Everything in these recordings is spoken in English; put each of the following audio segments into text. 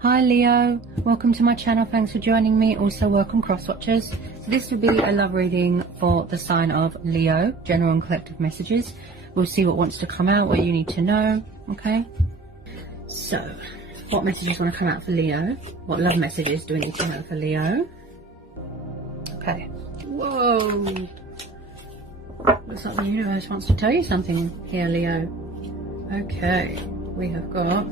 Hi Leo, welcome to my channel. Thanks for joining me. Also welcome cross watchers. So this will be a love reading for the sign of Leo, general and collective messages. We'll see what wants to come out, what you need to know. Okay, so what messages want to come out for Leo? What love messages do we need to know for Leo? Okay, whoa, looks like the universe wants to tell you something here, Leo. Okay, we have got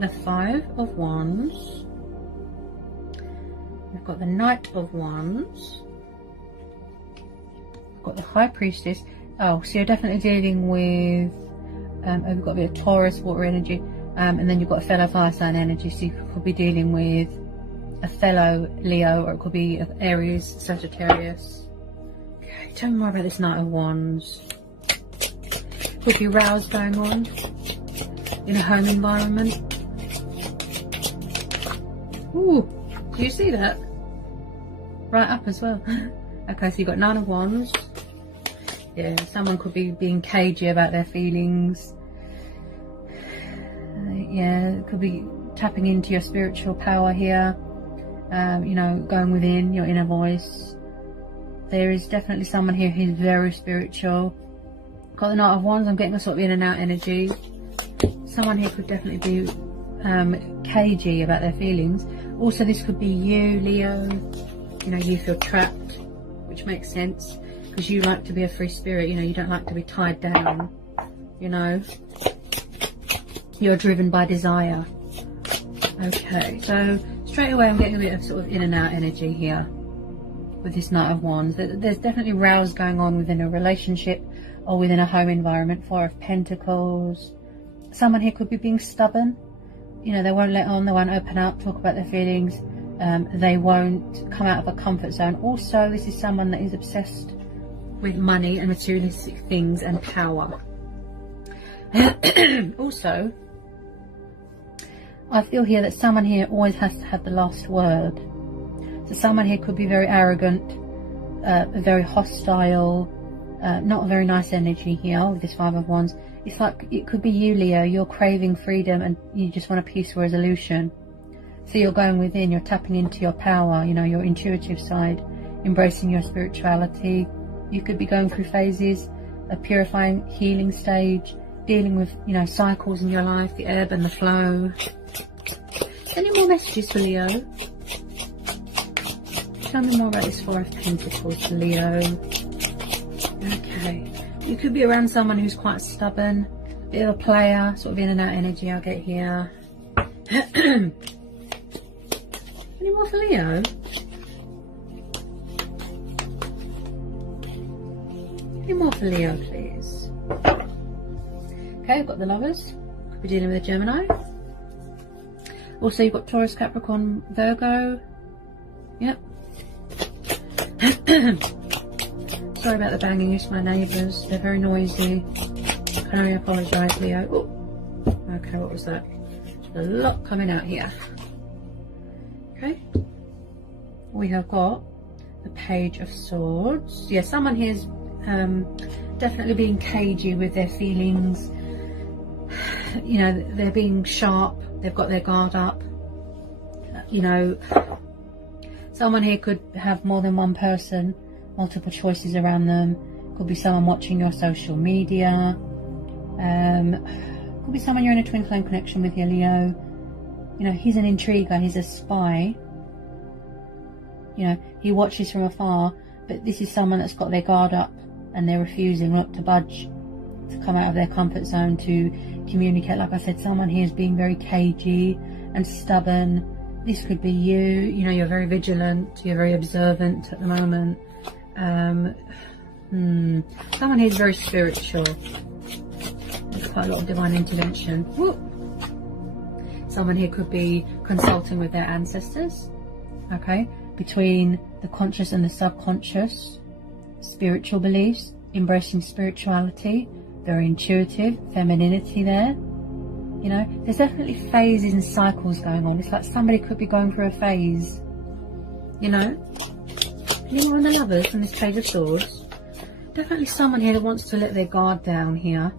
the Five of Wands, we've got the Knight of Wands, we've got the High Priestess. Oh, so you're definitely dealing with we've got a bit of Taurus, water energy, and then you've got a fellow fire sign energy, so you could be dealing with a fellow Leo, or it could be Aries, Sagittarius. Okay, tell me more about this Knight of Wands. Could be rows going on in a home environment. Ooh, do you see that? Right up as well. Okay, so you've got Nine of Wands. Yeah, someone could be being cagey about their feelings. Yeah, it could be tapping into your spiritual power here. You know, going within your inner voice. There is definitely someone here who's very spiritual. Got the Knight of Wands, I'm getting a sort of in and out energy. Someone here could definitely be cagey about their feelings. Also, this could be you, Leo. You know, you feel trapped, which makes sense because you like to be a free spirit. You know, you don't like to be tied down. You know, you're driven by desire. Okay, so straight away I'm getting a bit of sort of in and out energy here with this Knight of Wands. There's definitely rows going on within a relationship or within a home environment. Four of Pentacles. Someone here could be being stubborn. You know, they won't let on, they won't open up, talk about their feelings. They won't come out of a comfort zone. Also, this is someone that is obsessed with money and materialistic things and power. Also, I feel here that someone here always has to have the last word. So someone here could be very arrogant, very hostile, not a very nice energy here with this Five of Wands. It's like it could be you, Leo. You're craving freedom and you just want a peaceful resolution. So you're going within, you're tapping into your power, you know, your intuitive side, embracing your spirituality. You could be going through phases, a purifying, healing stage, dealing with, you know, cycles in your life, the ebb and the flow. Any more messages for Leo? Tell me more about this Four of Pentacles for Leo. Okay. You could be around someone who's quite stubborn, bit of a player, sort of in and out energy I'll get here. Any more for Leo? Any more for Leo, please? Okay, I've got the Lovers. Could be dealing with a Gemini. Also, you've got Taurus, Capricorn, Virgo. Yep. Sorry about the banging, it's my neighbours. They're very noisy. I can only apologise, Leo. Ooh. Okay, what was that? A lot coming out here. Okay. We have got the Page of Swords. Yeah, someone here's definitely being cagey with their feelings. You know, they're being sharp. They've got their guard up. You know, someone here could have more than one person, multiple choices around them. Could be someone watching your social media. Could be someone you're in a twin flame connection with, your Leo. You know, he's an intriguer, he's a spy. You know, he watches from afar, but this is someone that's got their guard up and they're refusing not to budge, to come out of their comfort zone, to communicate. Like I said, someone here is being very cagey and stubborn. This could be you. You know, you're very vigilant, you're very observant at the moment. Someone here is very spiritual. There's quite a lot of divine intervention. Whoop. Someone here could be consulting with their ancestors. Okay, between the conscious and the subconscious, spiritual beliefs, embracing spirituality, very intuitive, femininity there. You know, there's definitely phases and cycles going on. It's like somebody could be going through a phase, you know. Any more on the Lovers from this Page of Swords? Definitely someone here that wants to let their guard down here.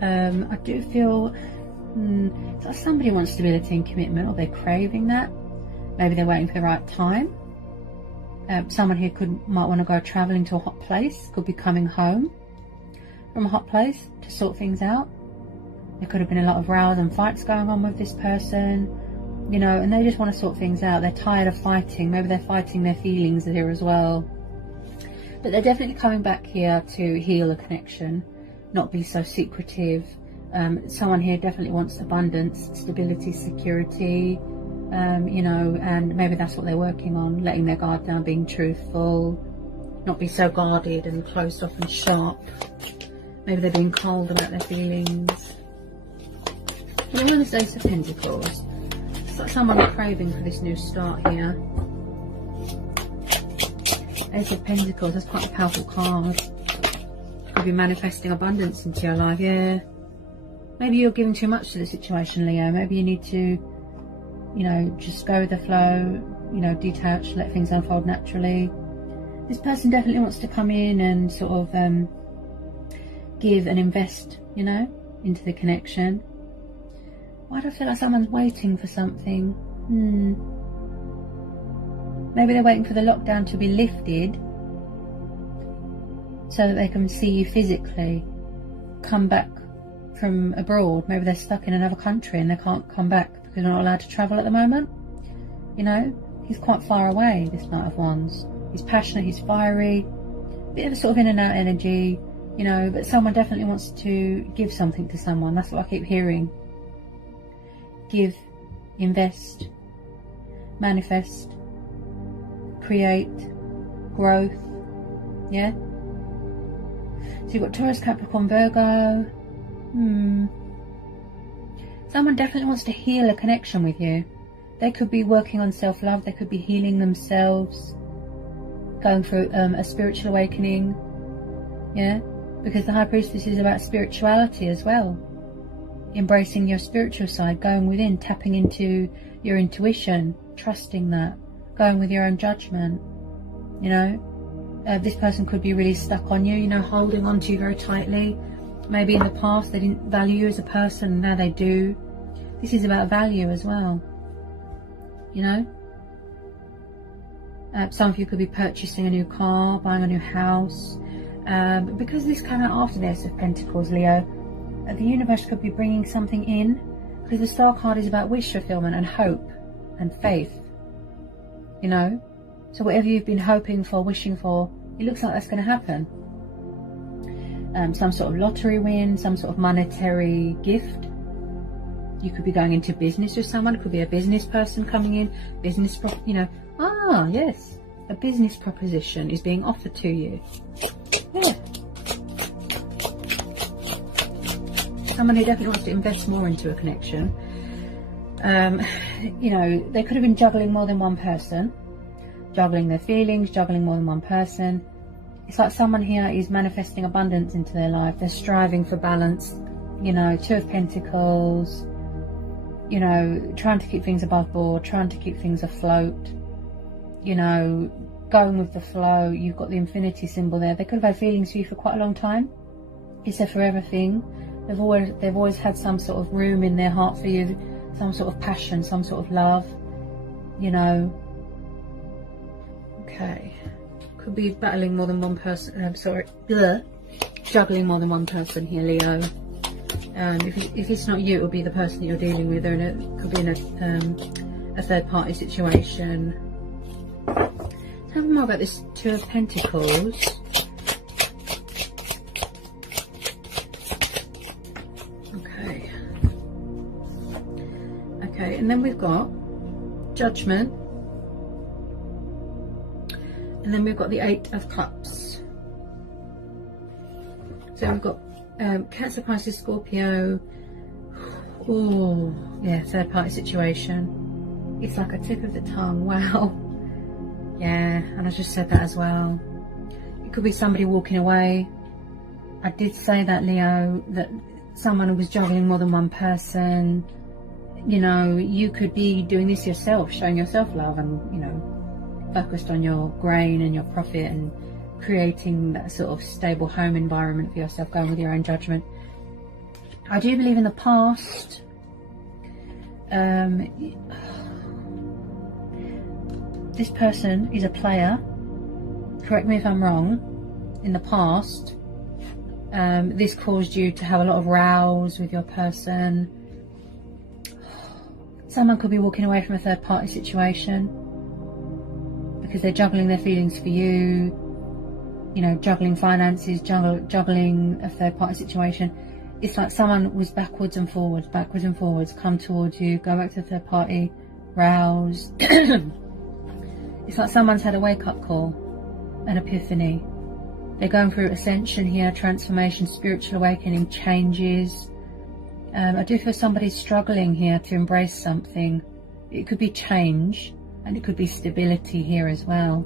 I do feel So somebody wants stability and commitment, or they're craving that. Maybe they're waiting for the right time. Someone here might want to go travelling to a hot place, could be coming home from a hot place to sort things out. There could have been a lot of rows and fights going on with this person, you know, and they just want to sort things out. They're tired of fighting. Maybe they're fighting their feelings here as well. But they're definitely coming back here to heal a connection, not be so secretive. Someone here definitely wants abundance, stability, security, you know, and maybe that's what they're working on, letting their guard down, being truthful, not be so guarded and closed off and sharp. Maybe they're being cold about their feelings. What are the Ace of Pentacles? It's like someone craving for this new start here. Ace of Pentacles, that's quite a powerful card. Could be manifesting abundance into your life, yeah. Maybe you're giving too much to the situation, Leo. Maybe you need to, you know, just go with the flow, you know, detach, let things unfold naturally. This person definitely wants to come in and sort of give and invest, you know, into the connection. Why do I feel like someone's waiting for something? Maybe they're waiting for the lockdown to be lifted so that they can see you physically, come back from abroad. Maybe they're stuck in another country and they can't come back because they're not allowed to travel at the moment. You know, he's quite far away, this Knight of Wands. He's passionate, he's fiery, bit of a sort of in and out energy, you know, but someone definitely wants to give something to someone. That's what I keep hearing. Give, invest, manifest, create, growth, yeah? So you've got Taurus, Capricorn, Virgo. Someone definitely wants to heal a connection with you. They could be working on self-love, they could be healing themselves, going through a spiritual awakening, yeah? Because the High Priestess is about spirituality as well. Embracing your spiritual side, going within, tapping into your intuition, trusting that, going with your own judgment, you know? This person could be really stuck on you, you know, holding on to you very tightly. Maybe in the past they didn't value you as a person, now they do. This is about value as well, you know? Some of you could be purchasing a new car, buying a new house. But because this came out after the Ace of Pentacles, Leo, the universe could be bringing something in, because the Star card is about wish fulfillment and hope and faith, you know? So whatever you've been hoping for, wishing for, it looks like that's going to happen. Some sort of lottery win, some sort of monetary gift. You could be going into business with someone. It could be a business person coming in, business, you know. Ah, yes, a business proposition is being offered to you. Yeah. Someone who definitely wants to invest more into a connection. You know, they could have been juggling more than one person, juggling their feelings, juggling more than one person. It's like someone here is manifesting abundance into their life. They're striving for balance, you know, Two of Pentacles, you know, trying to keep things above board, trying to keep things afloat, you know, going with the flow. You've got the infinity symbol there. They could have had feelings for you for quite a long time. It's a forever thing. They've always had some sort of room in their heart for you, some sort of passion, some sort of love, you know. Okay. Could be battling more than one person. I'm sorry. Juggling more than one person here, Leo. If it's not you, it will be the person that you're dealing with, or it could be in a third party situation. Tell me more about this Two of Pentacles. Okay, and then we've got Judgment. And then we've got the Eight of Cups. So we've got Cancer, Pisces, Scorpio. Oh, yeah, third party situation. It's like a tip of the tongue. Wow. Yeah, and I just said that as well. It could be somebody walking away. I did say that, Leo, that someone who was juggling more than one person. You know, you could be doing this yourself, showing yourself love and, you know, focused on your grain and your profit and creating that sort of stable home environment for yourself, going with your own judgment. I do believe in the past This person is a player. Correct me if I'm wrong. In the past, this caused you to have a lot of rows with your person. Someone could be walking away from a third party situation because they're juggling their feelings for you, you know, juggling finances, juggling a third party situation. It's like someone was backwards and forwards, come towards you, go back to the third party, rouse. It's like someone's had a wake up call, an epiphany. They're going through ascension here, transformation, spiritual awakening, changes. I do feel somebody's struggling here to embrace something. It could be change, and it could be stability here as well.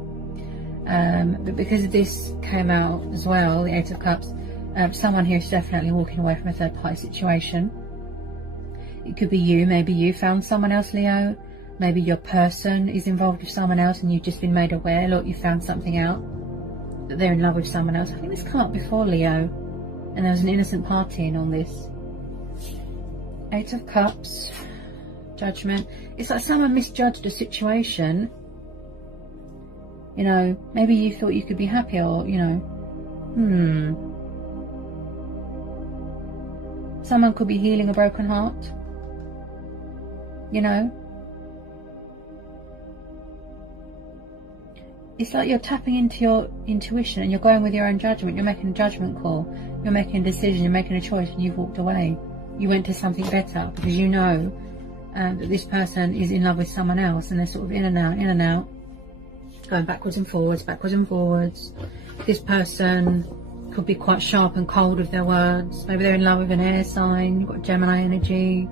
But because this came out as well, the Eight of Cups, someone here is definitely walking away from a third party situation. It could be you. Maybe you found someone else, Leo. Maybe your person is involved with someone else and you've just been made aware. Look, you found something out, that they're in love with someone else. I think this came up before, Leo, and there was an innocent party in all this. Eight of Cups, Judgment. It's like someone misjudged a situation. You know, maybe you thought you could be happy, or, you know, someone could be healing a broken heart. You know, it's like you're tapping into your intuition and you're going with your own judgment. You're making a judgment call. You're making a decision. You're making a choice, and you've walked away. You went to something better because you know that this person is in love with someone else, and they're sort of in and out, going backwards and forwards, This person could be quite sharp and cold with their words. Maybe they're in love with an air sign. You've got Gemini energy.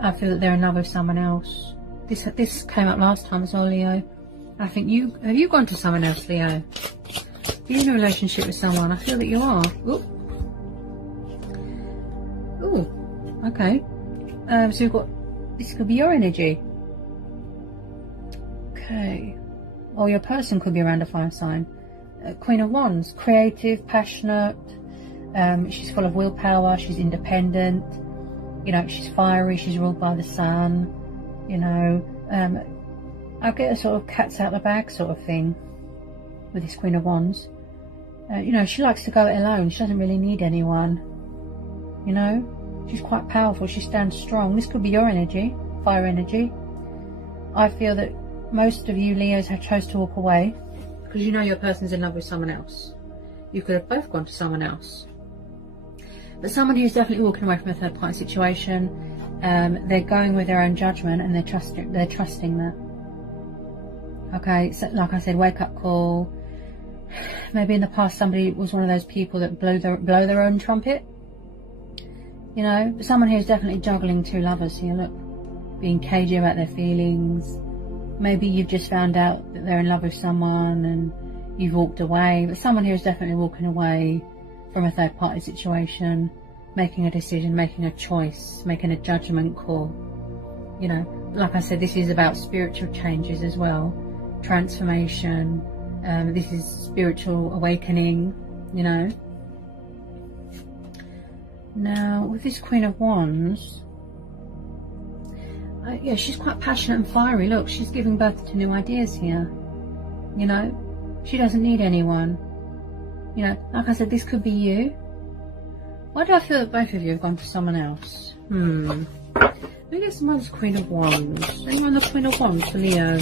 I feel that they're in love with someone else. This came up last time as well, Leo. I think have you gone to someone else, Leo? Are you in a relationship with someone? I feel that you are. Ooh, okay. So you've got, this could be your energy. Okay. Or your person could be around a fire sign. Queen of Wands, creative, passionate. She's full of willpower. She's independent. You know, she's fiery. She's ruled by the sun. You know, I get a sort of cat's out the bag sort of thing with this Queen of Wands. You know, she likes to go it alone. She doesn't really need anyone. You know, she's quite powerful. She stands strong. This could be your energy, fire energy. I feel that most of you Leos have chose to walk away because you know your person's in love with someone else. You could have both gone to someone else. But someone who's definitely walking away from a third party situation, they're going with their own judgment and they're trusting that. Okay, so like I said, wake up call. Maybe in the past somebody was one of those people that blow their own trumpet. You know, but someone who's definitely juggling two lovers here, look, being cagey about their feelings. Maybe you've just found out that they're in love with someone and you've walked away, but someone who's definitely walking away from a third party situation, making a decision, making a choice, making a judgment call. You know, like I said, this is about spiritual changes as well, transformation. This is spiritual awakening, you know. Now, with this Queen of Wands, yeah, she's quite passionate and fiery. Look, she's giving birth to new ideas here. You know, she doesn't need anyone. You know, like I said, this could be you. Why do I feel that both of you have gone for someone else? Let me get some other Queen of Wands. Anyone the Queen of Wands for Leo?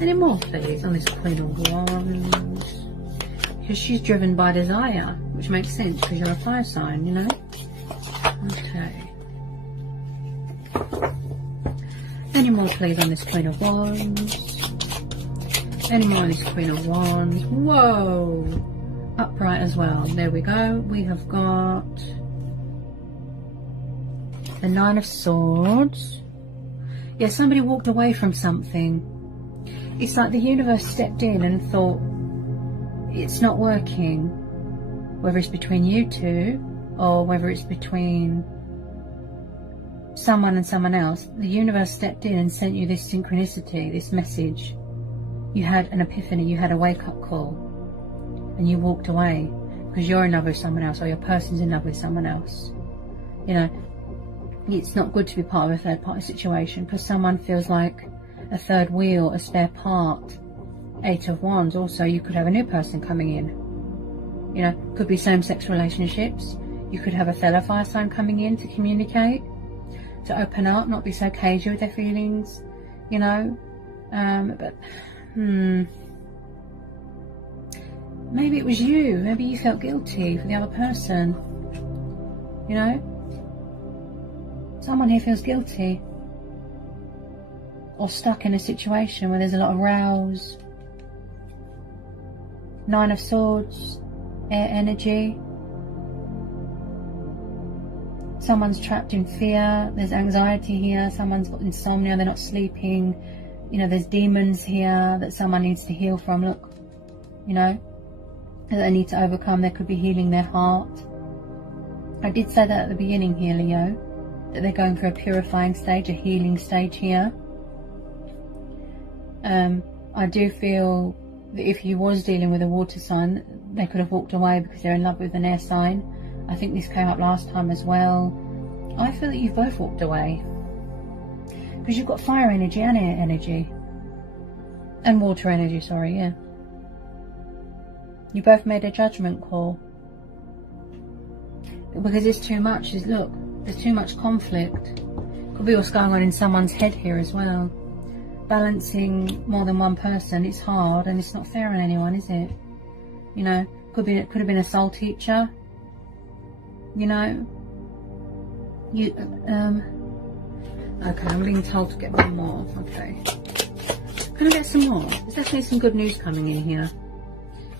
Any more please on this Queen of Wands? Because she's driven by desire, which makes sense because you're a fire sign, you know. Okay. Any more please on this Queen of Wands? Any more on this Queen of Wands? Whoa! Upright as well. There we go. We have got the Nine of Swords. Yeah, somebody walked away from something. It's like the universe stepped in and thought, it's not working. Whether it's between you two, or whether it's between someone and someone else, the universe stepped in and sent you this synchronicity, this message. You had an epiphany, you had a wake-up call, and you walked away because you're in love with someone else, or your person's in love with someone else. You know, it's not good to be part of a third-party situation because someone feels like a third wheel, a spare part. 8 of Wands. Also, you could have a new person coming in. You know, could be same-sex relationships. You could have a fellow fire sign coming in to communicate, to open up, not be so cagey with their feelings, you know. Maybe it was you. Maybe you felt guilty for the other person. You know, someone here feels guilty or stuck in a situation where there's a lot of rows. 9 of Swords, air energy. Someone's trapped in fear, there's anxiety here, someone's got insomnia, they're not sleeping. You know, there's demons here that someone needs to heal from, look, you know, that they need to overcome. There could be healing their heart. I did say that at the beginning here, Leo, that they're going through a purifying stage, a healing stage here. I do feel that if you was dealing with a water sign, they could have walked away because they're in love with an air sign. I think this came up last time as well. I feel that you've both walked away because you've got fire energy and air energy and water energy, sorry, yeah. You both made a judgment call because it's too much. Look, there's too much conflict. Could be what's going on in someone's head here as well. Balancing more than one person, it's hard and it's not fair on anyone, is it? You know, could have been a soul teacher. You know, okay, I'm being told to get one more. Okay, can I get some more? There's definitely some good news coming in here.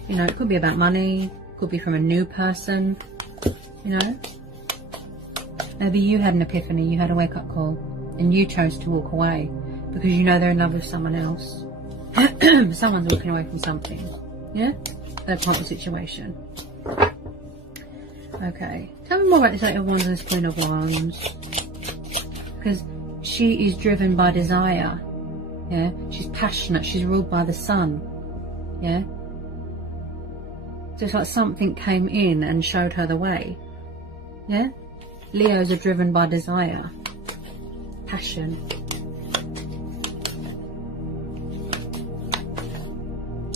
You know, it could be about money, could be from a new person. You know, maybe you had an epiphany, you had a wake-up call, and you chose to walk away because you know they're in love with someone else. Someone's walking away from something. Yeah, that type of situation. Okay, tell me more about this 8 of Wands and this Queen of Wands. Because she is driven by desire. Yeah, she's passionate. She's ruled by the sun. Yeah. So it's like something came in and showed her the way. Yeah. Leos are driven by desire, passion.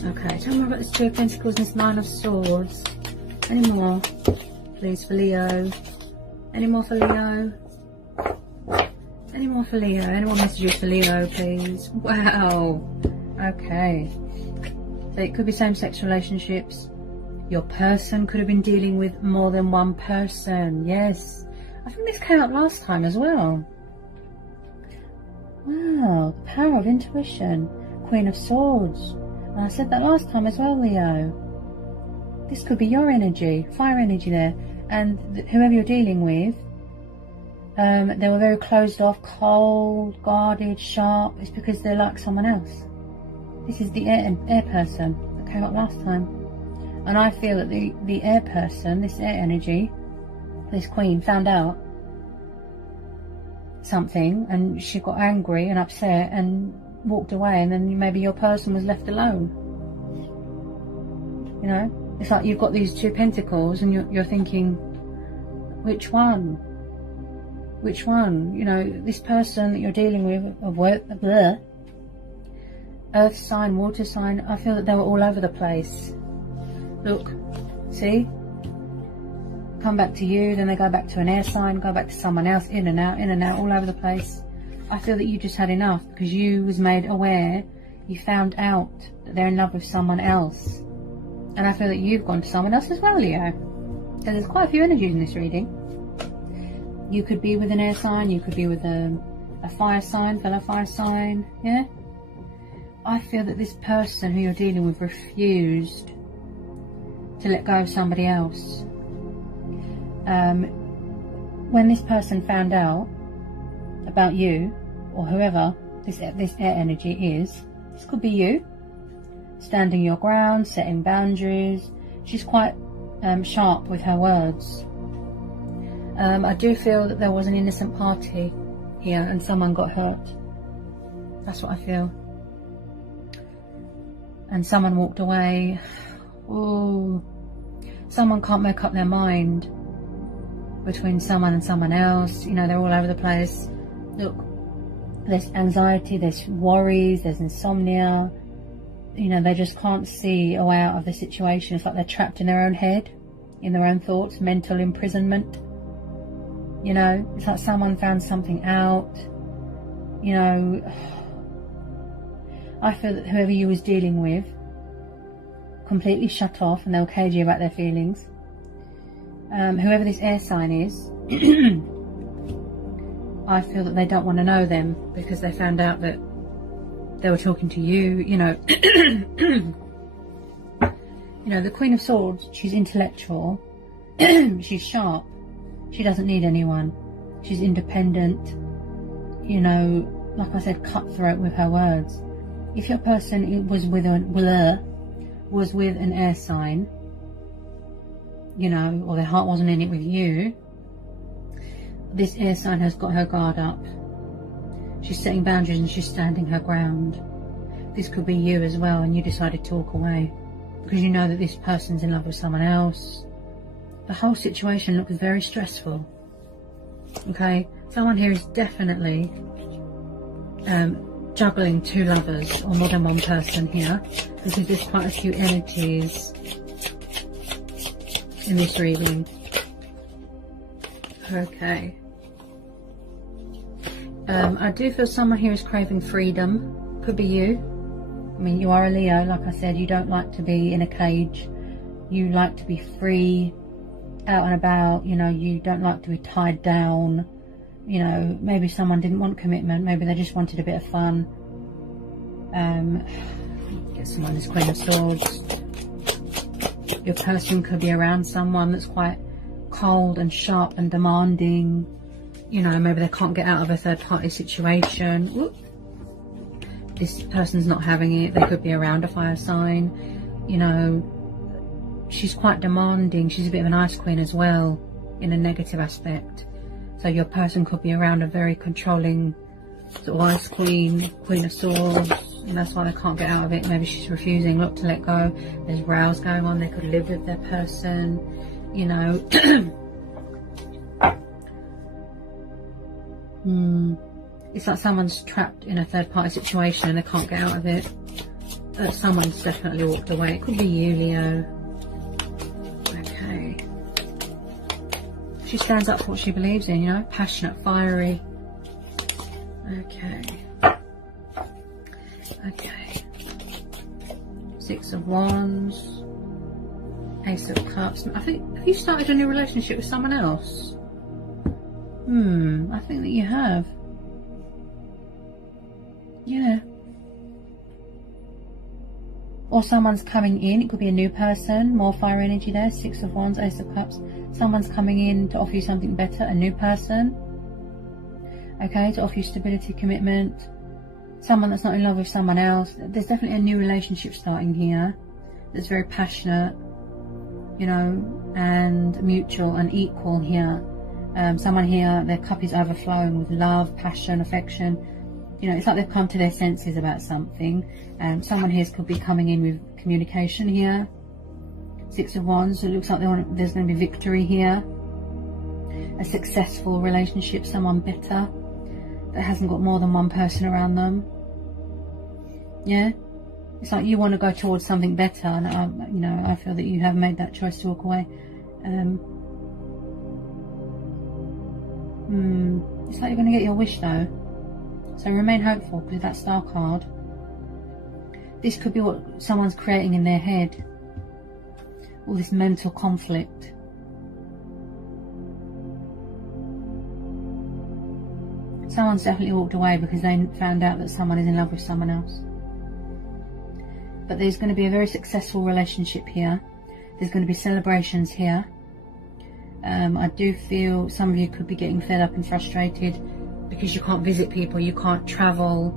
Okay, tell me more about this 2 of Pentacles and this 9 of Swords. Any more? Please, for Leo. Any more for Leo? Any more for Leo? Any more messages for Leo, please? Wow. Okay. So it could be same-sex relationships. Your person could have been dealing with more than one person. Yes. I think this came up last time as well. Wow. The power of intuition. Queen of Swords. And I said that last time as well, Leo. This could be your energy, fire energy there. And whoever you're dealing with, they were very closed off, cold, guarded, sharp. It's because they're like someone else. This is the air person that came up last time. And I feel that the air person, this air energy, this queen, found out something and she got angry and upset and walked away, and then maybe your person was left alone. You know? It's like you've got these 2 pentacles and you're thinking, which one? Which one? You know, this person that you're dealing with, earth sign, water sign, I feel that they were all over the place. Look, see? Come back to you, then they go back to an air sign, go back to someone else, in and out, all over the place. I feel that you just had enough because you was made aware, you found out that they're in love with someone else. And I feel that you've gone to someone else as well, Leo. So there's quite a few energies in this reading. You could be with an air sign, you could be with a fire sign, fellow fire sign, yeah? I feel that this person who you're dealing with refused to let go of somebody else. When this person found out about you, or whoever this air energy is, this could be you, standing your ground, setting boundaries. She's quite sharp with her words. I do feel that there was an innocent party here and someone got hurt. That's what I feel. And someone walked away. Oh, someone can't make up their mind between someone and someone else. You know, they're all over the place. Look, there's anxiety, there's worries, there's insomnia. You know, they just can't see a way out of the situation. It's like they're trapped in their own head, in their own thoughts, mental imprisonment. You know, it's like someone found something out. You know, I feel that whoever you was dealing with completely shut off and they were cagey about their feelings. Whoever this air sign is, I feel that they don't want to know them because they found out that they were talking to you. You know, you know, the Queen of Swords, she's intellectual, she's sharp, she doesn't need anyone, she's independent, you know, like I said, cutthroat with her words. If your person was with an air sign, you know, or their heart wasn't in it with you, this air sign has got her guard up. She's setting boundaries and she's standing her ground. This could be you as well, and you decided to walk away because you know that this person's in love with someone else. The whole situation looks very stressful. Okay, someone here is definitely juggling two lovers or more than one person here, because there's quite a few energies in this reading. Okay. I do feel someone here is craving freedom. Could be you. I mean, you are a Leo, like I said. You don't like to be in a cage. You like to be free, out and about. You know, you don't like to be tied down. You know, maybe someone didn't want commitment. Maybe they just wanted a bit of fun. Get someone who's Queen of Swords. Your person could be around someone that's quite cold and sharp and demanding. You know, maybe they can't get out of a third party situation. Whoop. This person's not having it. They could be around a fire sign. You know, she's quite demanding. She's a bit of an ice queen as well, in a negative aspect. So your person could be around a very controlling sort of ice queen, Queen of Swords, and that's why they can't get out of it. Maybe she's refusing, look, to let go. There's rows going on. They could live with their person, you know. It's like someone's trapped in a third party situation and they can't get out of it. Someone's definitely walked away. It could be you, Leo. Okay. She stands up for what she believes in, you know, passionate, fiery. Okay. Okay. Six of Wands. Ace of Cups. I think, have you started a new relationship with someone else? I think that you have. Yeah. Or someone's coming in. It could be a new person. More fire energy there. Six of Wands, Ace of Cups. Someone's coming in to offer you something better. A new person. Okay, to offer you stability, commitment. Someone that's not in love with someone else. There's definitely a new relationship starting here. That's very passionate, you know, and mutual and equal here. Someone here, their cup is overflowing with love, passion, affection. You know, it's like they've come to their senses about something. And someone here could be coming in with communication here. Six of Wands, so it looks like there's going to be victory here. A successful relationship, someone better that hasn't got more than one person around them. Yeah, it's like you want to go towards something better, and you know, I feel that you have made that choice to walk away. It's like you're going to get your wish though, so remain hopeful, because that Star card, this could be what someone's creating in their head, all this mental conflict. Someone's definitely walked away because they found out that someone is in love with someone else. But there's going to be a very successful relationship here. There's going to be celebrations here. I do feel some of you could be getting fed up and frustrated because you can't visit people, you can't travel.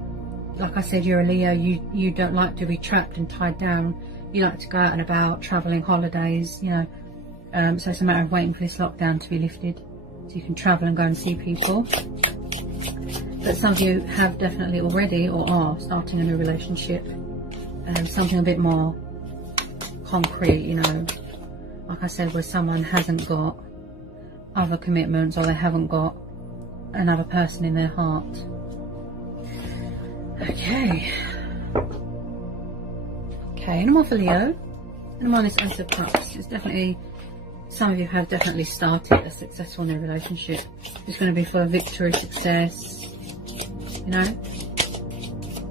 Like I said, you're a Leo, you don't like to be trapped and tied down. You like to go out and about, travelling, holidays, you know. So it's a matter of waiting for this lockdown to be lifted so you can travel and go and see people. But some of you have definitely already or are starting a new relationship. Something a bit more concrete, you know, like I said, where someone hasn't got other commitments or they haven't got another person in their heart. Okay. Okay, and more for Leo. And more on this Ace of Cups. It's definitely, some of you have definitely started a successful new relationship. It's going to be for victory, success, you know.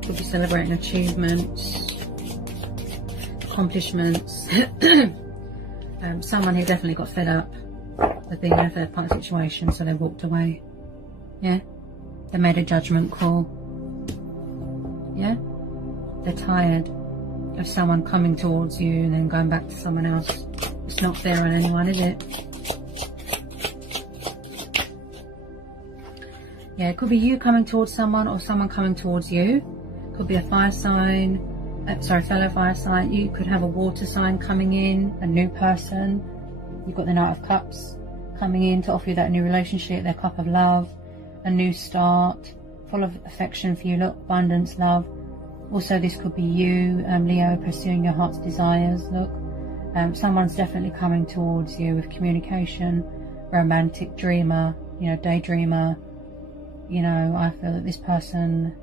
Could be celebrating achievements, accomplishments. Someone who definitely got fed up with being in a third party situation, so they walked away. Yeah, they made a judgment call. Yeah, they're tired of someone coming towards you and then going back to someone else. It's not fair on anyone, is it? Yeah, it could be you coming towards someone or someone coming towards you. Could be a fire sign, fellow fire sign. You could have a water sign coming in, a new person. You've got the Knight of Cups coming in to offer you that new relationship, their cup of love, a new start, full of affection for you, look, abundance, love. Also, this could be you, Leo, pursuing your heart's desires, look. Someone's definitely coming towards you with communication, romantic dreamer, you know, daydreamer. You know, I feel that this person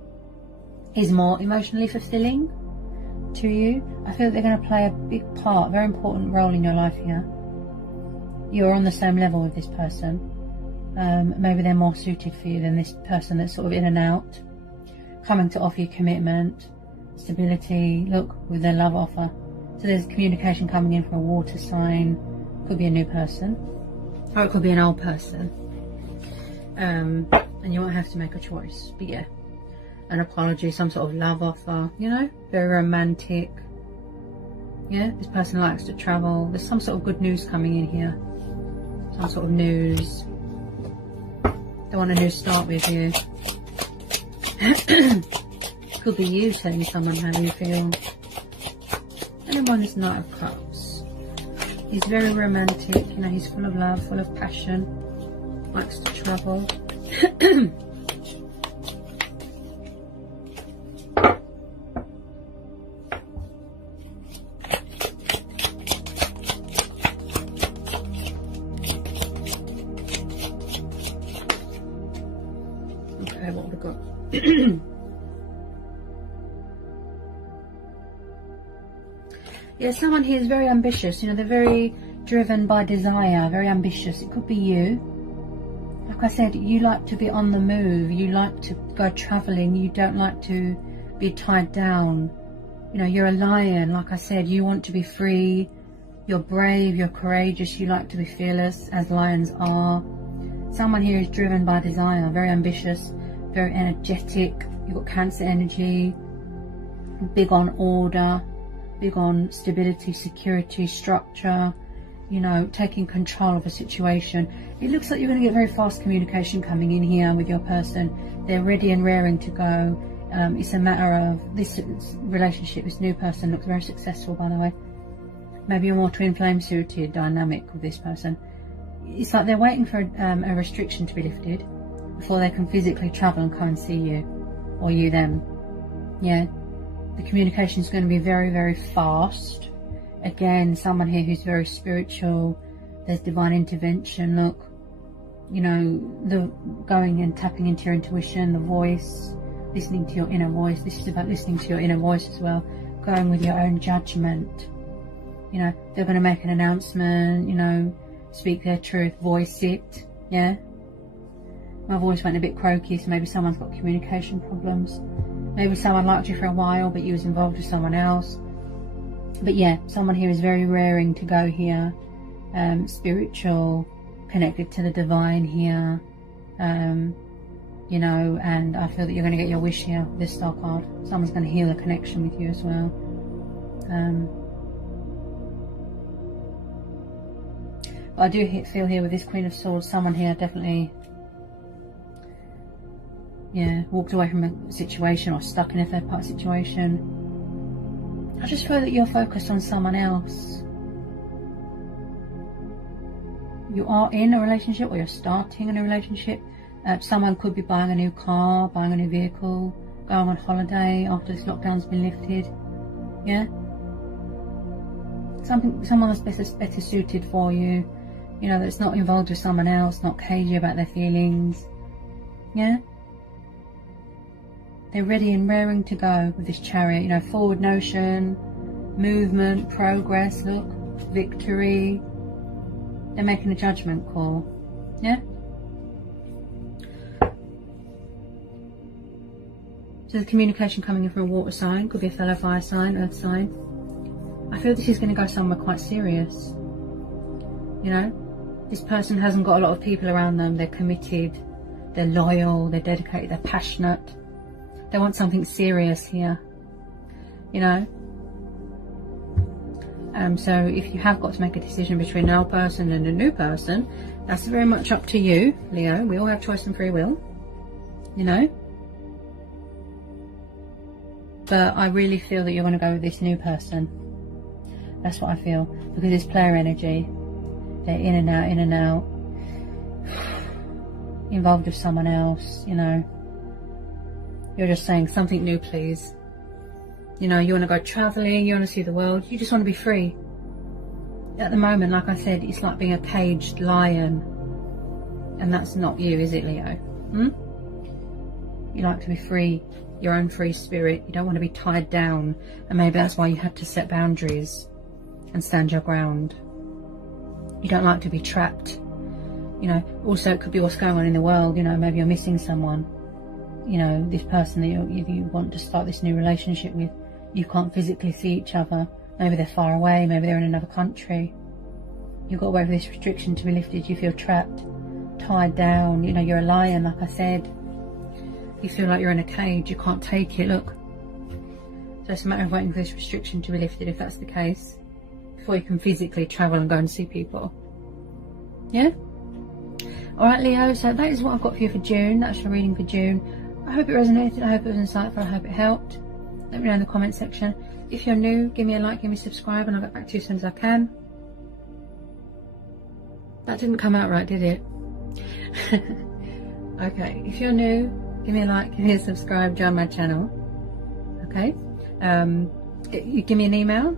is more emotionally fulfilling to you. I feel that they're going to play a big part, very important role in your life here. You're on the same level with this person. Maybe they're more suited for you than this person that's sort of in and out, coming to offer you commitment, stability, look, with their love offer. So there's communication coming in from a water sign. Could be a new person, or it could be an old person. And you won't have to make a choice, but yeah, an apology, some sort of love offer, you know, very romantic. Yeah, this person likes to travel. There's some sort of good news coming in here, some sort of news. They want a new start with you. Could be you telling someone how you feel. And then one is Knight of Cups. He's very romantic, you know, he's full of love, full of passion, likes to travel. Okay, what have we got? Yeah, someone here is very ambitious, you know, they're very driven by desire, very ambitious. It could be you. Like I said, you like to be on the move, you like to go travelling, you don't like to be tied down. You know, you're a lion, like I said, you want to be free, you're brave, you're courageous, you like to be fearless, as lions are. Someone here is driven by desire, very ambitious, very energetic. You've got Cancer energy, big on order, big on stability, security, structure, you know, taking control of a situation. It looks like you're going to get very fast communication coming in here with your person. They're ready and raring to go. It's a matter of this relationship, this new person looks very successful, by the way. Maybe you're more twin flame suited dynamic with this person. It's like they're waiting for a restriction to be lifted before they can physically travel and come and see you, or you them. Yeah. The communication is going to be very, very fast. Again, someone here who's very spiritual. There's divine intervention. Look, you know, the going and tapping into your intuition, the voice, listening to your inner voice. This is about listening to your inner voice as well. Going with your own judgment. You know, they're going to make an announcement, you know, speak their truth, voice it. Yeah. My voice went a bit croaky, so maybe someone's got communication problems. Maybe someone liked you for a while, but you was involved with someone else. But yeah, someone here is very raring to go here. Spiritual, connected to the divine here. You know, and I feel that you're going to get your wish here, this star card. Someone's going to heal a connection with you as well. But I do feel here with this Queen of Swords, someone here definitely, yeah, walked away from a situation or stuck in a third party situation. I just feel that you're focused on someone else. You are in a relationship, or you're starting in a relationship, Someone could be buying a new car, buying a new vehicle, going on holiday after this lockdown's been lifted. Yeah? Someone that's better suited for you. You know, that's not involved with someone else, not cagey about their feelings. Yeah? They're ready and raring to go with this Chariot. You know, forward notion, movement, progress, look, victory. They're making a judgment call. Yeah? So the communication coming in from a water sign, could be a fellow fire sign, earth sign. I feel this is going to go somewhere quite serious. You know, this person hasn't got a lot of people around them. They're committed, they're loyal, they're dedicated, they're passionate. They want something serious here. You know. So if you have got to make a decision between an old person and a new person, that's very much up to you, Leo. We all have choice and free will. You know. But I really feel that you're going to go with this new person. That's what I feel. Because it's player energy. They're in and out. Involved with someone else, you know. You're just saying, something new, please. You know, you want to go travelling, you want to see the world. You just want to be free. At the moment, like I said, it's like being a caged lion. And that's not you, is it, Leo? You like to be free. Your own free spirit. You don't want to be tied down, and maybe that's why you had to set boundaries and stand your ground. You don't like to be trapped. You know, also it could be what's going on in the world. You know, maybe you're missing someone. You know, this person that you want to start this new relationship with, you can't physically see each other. Maybe they're far away, maybe they're in another country. You've got to wait for this restriction to be lifted. You feel trapped, tied down. You know, you're a lion, like I said. You feel like you're in a cage, you can't take it, look. So it's a matter of waiting for this restriction to be lifted, if that's the case, before you can physically travel and go and see people. Yeah? Alright, Leo, so that is what I've got for you for June. That's your reading for June. I hope it resonated, I hope it was insightful, I hope it helped. Let me know in the comment section. If you're new, give me a like, give me a subscribe, and I'll get back to you as soon as I can. That didn't come out right, did it? Okay, if you're new, give me a like, give me a subscribe, join my channel. Okay. You give me an email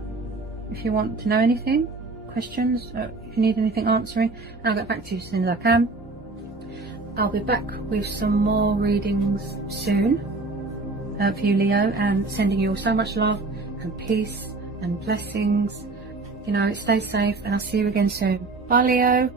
if you want to know anything, questions, if you need anything answering, and I'll get back to you as soon as I can. I'll be back with some more readings soon for you, Leo, and sending you all so much love and peace and blessings. You know, stay safe, and I'll see you again soon. Bye, Leo.